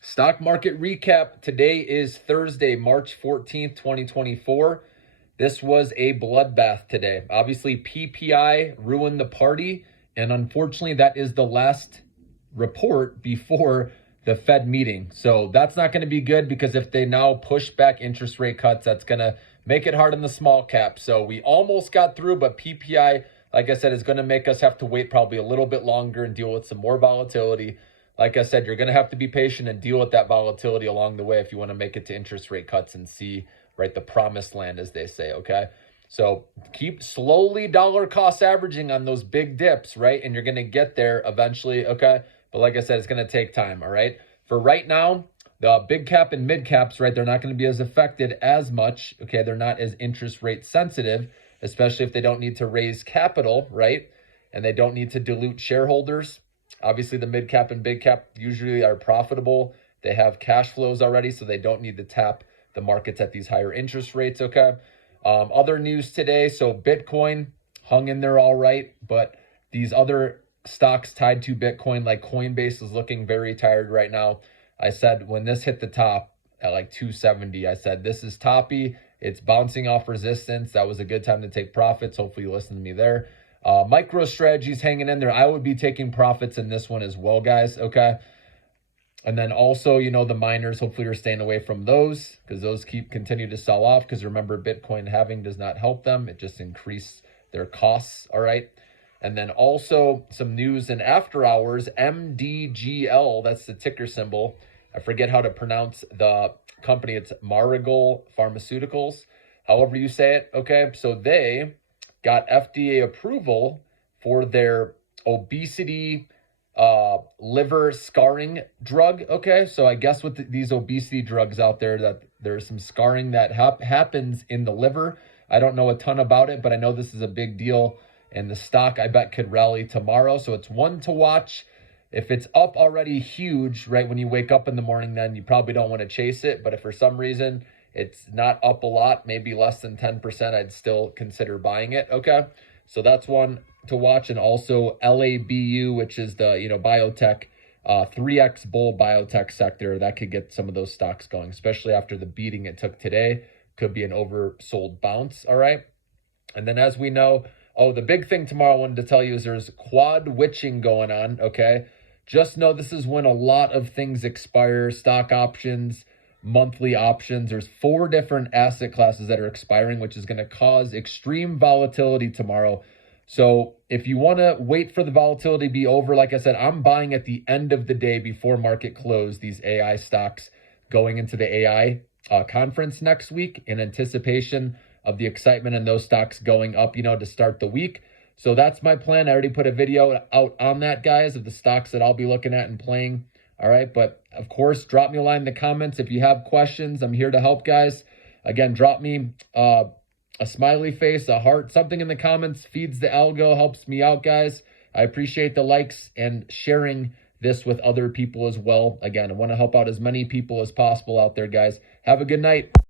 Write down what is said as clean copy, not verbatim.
Stock market recap. Today is Thursday, March 14th, 2024. This was a bloodbath today. Obviously, PPI ruined the party, and unfortunately, that is the last report before the Fed meeting. So that's not going to be good because if they now push back interest rate cuts, that's going to make it hard on the small cap. So we almost got through, but PPI, like I said, is going to make us have to wait probably a little bit longer and deal with some more volatility. Like I said, you're going to have to be patient and deal with that volatility along the way if you want to make it to interest rate cuts and see, right, the promised land, as they say, okay? So keep slowly dollar cost averaging on those big dips, right? And you're going to get there eventually, okay? But like I said, it's going to take time, all right? For right now, the big cap and mid caps, right, they're not going to be as affected as much, okay? They're not as interest rate sensitive, especially if they don't need to raise capital, right? And they don't need to dilute shareholders. Obviously, the mid cap and big cap usually are profitable. They have cash flows already, so they don't need to tap the markets at these higher interest rates, okay? Other news today, so Bitcoin hung in there all right, but these other stocks tied to Bitcoin, like Coinbase, is looking very tired right now. I said when this hit the top at like 270, I said this is toppy. It's bouncing off resistance. That was a good time to take profits. Hopefully you listen to me there. MicroStrategy's hanging in there. I would be taking profits in this one as well, guys, okay? And then also, the miners, hopefully you're staying away from those because those continue to sell off because remember, Bitcoin halving does not help them. It just increased their costs, all right? And then also some news in after hours, MDGL, that's the ticker symbol. I forget how to pronounce the company. It's Marigold Pharmaceuticals, however you say it, okay? So they got FDA approval for their obesity liver scarring drug. Okay, so I guess with these obesity drugs out there, that there's some scarring that happens in the liver. I don't know a ton about it, but I know this is a big deal, and the stock, I bet, could rally tomorrow. So it's one to watch. If it's up already huge, right, when you wake up in the morning, then you probably don't want to chase it. But if for some reason it's not up a lot, maybe less than 10%, I'd still consider buying it, okay? So that's one to watch. And also LABU, which is the, biotech, 3X bull biotech sector. That could get some of those stocks going, especially after the beating it took today. Could be an oversold bounce, all right? And then as we know, the big thing tomorrow I wanted to tell you is there's quad witching going on, okay? Just know this is when a lot of things expire, stock options, monthly options. There's 4 different asset classes that are expiring, which is going to cause extreme volatility tomorrow. So if you want to wait for the volatility to be over, like I said, I'm buying at the end of the day before market close these AI stocks going into the AI conference next week in anticipation of the excitement and those stocks going up, to start the week. So that's my plan. I already put a video out on that, guys, of the stocks that I'll be looking at and playing. All right. But of course, drop me a line in the comments. If you have questions, I'm here to help, guys. Again, drop me a smiley face, a heart, something in the comments. Feeds the algo, helps me out, guys. I appreciate the likes and sharing this with other people as well. Again, I want to help out as many people as possible out there, guys. Have a good night.